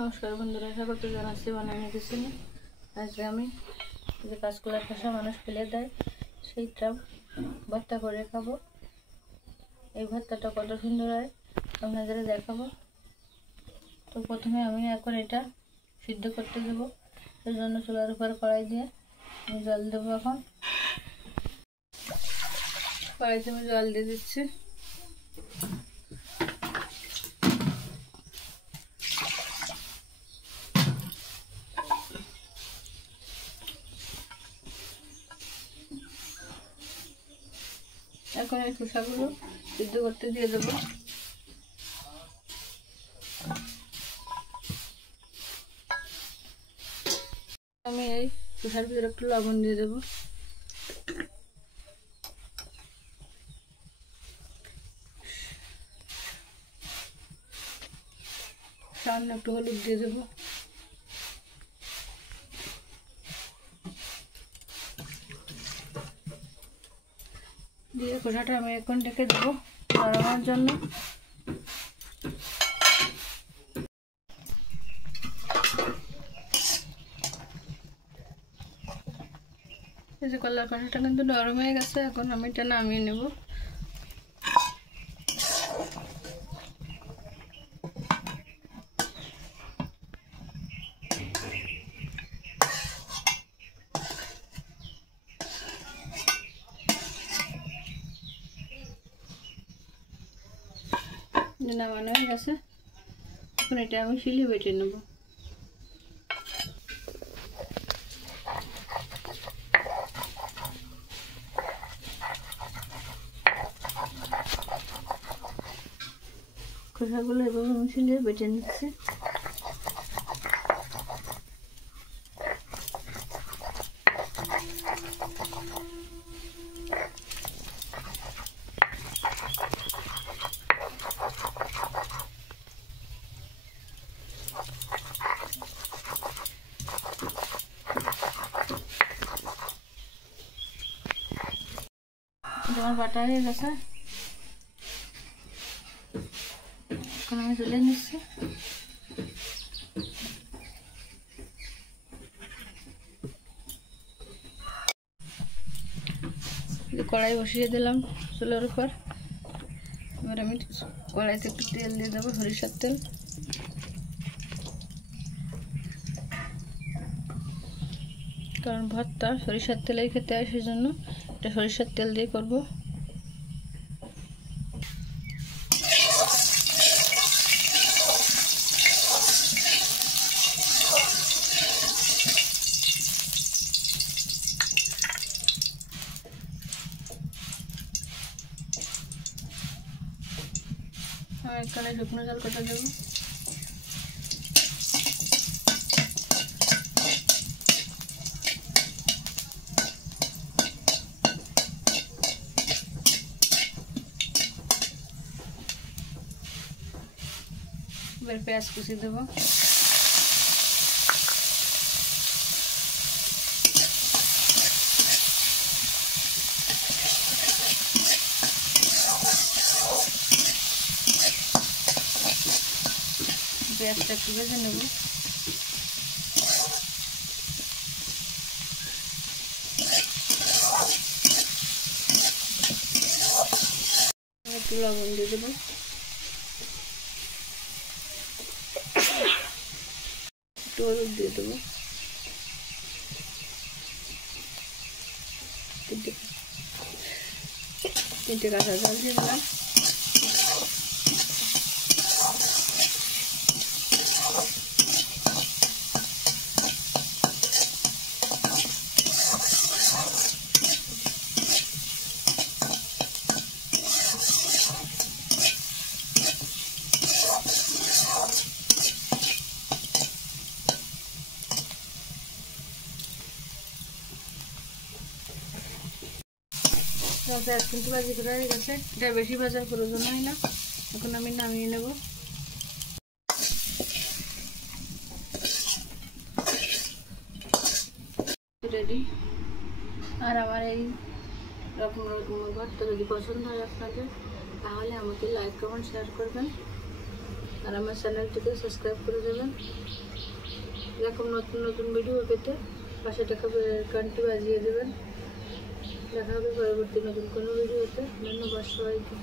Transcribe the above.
নমস্কার বন্ধুরা, স্বাগত জানাচ্ছি বানানো কিচেনে। আজকে আমি যে কাঁচকলার খোসা মানুষ ফেলে দেয় সেইটা ভর্তা করে খাবো। এই ভর্তাটা কত সুন্দর হয় আপনাদের দেখাবো। তো প্রথমে আমি এখন এটা সিদ্ধ করতে দেবো। এর জন্য চুলার উপর কড়াই দিয়ে আমি জল দেবো। এখন কড়াইতে আমি জল দিয়ে দিচ্ছি। এখন এই খোসাগুলো সিদ্ধ করতে দিয়ে দেবো। আমি এই খোসার ভিতরে একটু লবণ দিয়ে দেবো। সামান্য একটু হলুদ দিয়ে দেবো। দিয়ে খোসাটা আমি এখন ঢেকে দেবো নরমার জন্য। এই যে কলার খোসাটা কিন্তু নরম হয়ে গেছে। এখন আমি এটা নামিয়ে নেব। নামানো হয়ে গেছে। এখন এটা আমি শিলে বেটে নেব। খোসাগুলো এভাবে আমি শিলে বেটে নিচ্ছি। আমার বাটা হয়ে গেছে। এখন আমি তুলে নিচ্ছি। কড়াই বসিয়ে দিলাম চুলার উপর। এবার আমি কড়াইতে একটু তেল দিয়ে দেবো, সরিষার তেল। কারণ ভর্তা সরিষার তেলেই খেতে হয়, সেই জন্য এটা সরিষার তেল দিয়ে করব। আমি এখানে শুকনো জল কটা দেবো। এবার পেঁয়াজ কুচি দেবো। পেঁয়াজটা একটু ভেজে নেব। একটু লবণ দিয়ে দেবো। একটু হলুদ দিয়ে দেবো। তিনটে কাঁচা জল দিয়ে দিলাম। পেঁয়াজ কিন্তু ভাজি করা হয়ে গেছে। এটা বেশি ভাজার প্রয়োজন হয় না। এখন আমি নামিয়ে নেব। রেডি। আর আমার এই রকম ভর্তা যদি পছন্দ হয় আপনাদের, তাহলে আমাকে লাইক কমেন্ট শেয়ার করবেন। আর আমার চ্যানেলটিকে সাবস্ক্রাইব করে দেবেন এরকম নতুন নতুন ভিডিও পেতে। পাশে টাকা ঘন্টি বাজিয়ে দেবেন। দেখা হবে পরবর্তী নতুন কোনো ভিডিওতে। ধন্যবাদ সবাইকে।